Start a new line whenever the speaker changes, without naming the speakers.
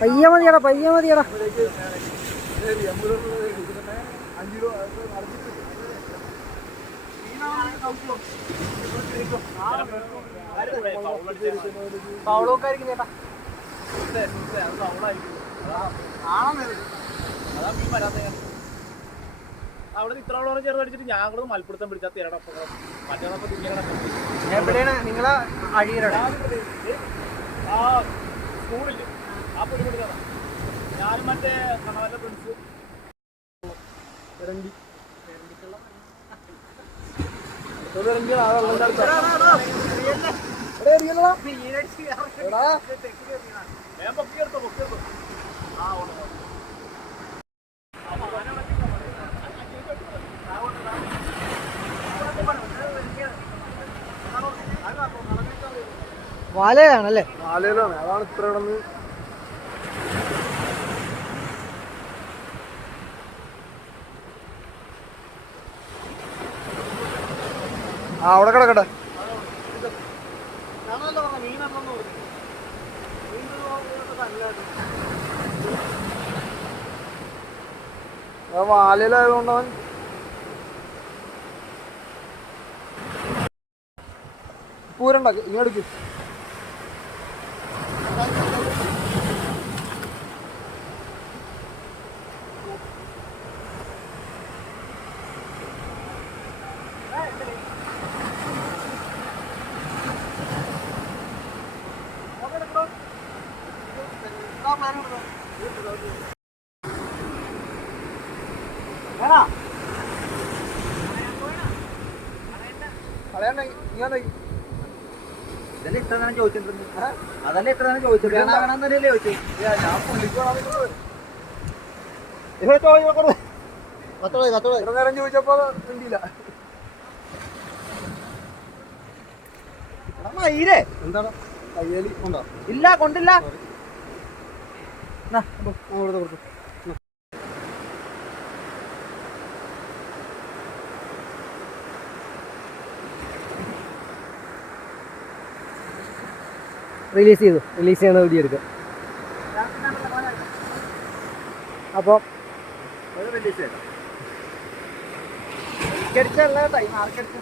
പയ്യെ മതിയടാ പയ്യെ മതിയടാ. പൗളോക്കായിരിക്കും ചേട്ടാ
അവിടെ ഇത്രോളം ചേർന്ന് അടിച്ചിട്ട് ഞങ്ങളും മൽപ്പിടുത്തം പിടിച്ചാൽ തീരടാ മറ്റേ
എവിടെയാണ് നിങ്ങളെ അഴിയരടാ
ആ സ്കൂളിൽ ആ പരിപാടി കഥ ഞാനും മറ്റേ കണവല്ല പ്രിൻസ്
ഇറങ്ങി
ഞാൻ പൊക്കിയെടുത്തോ പൊക്കിയെടുത്തോ ആ ഓണം
വാലയാണല്ലേ
വാലയിലാണ്. അതാണ് ഇത്ര കിടന്ന്. ആ അവിടെ കിടക്കട്ടെ. വാലയിലായതുകൊണ്ട് അവൻ പൂരണ്ടാക്കി. ഇങ്ങോട്ട്
ഇതല്ലേ ഇത്ര നേരം ചോദിച്ചിട്ടുണ്ട് അതല്ലേ ഇത്ര നേരം ചോദിച്ചത്?
ഞാൻ പുള്ളിക്ക് വേണം
കത്തോളെ കത്തോളെ
ഇത്ര നേരം ചോദിച്ചപ്പോ മിണ്ടിയില്ല.
മയിലേ.
എന്താണ്? കയ്യേലി ഉണ്ടോ?
ഇല്ല കൊണ്ടില്ല.
കൊടുത്തു കൊടുത്തു
റിലീസ് ചെയ്തു. റിലീസ് ചെയ്യണ വീഡിയോ എടുക്കാം. അപ്പോൾ മാർക്കറ്റ്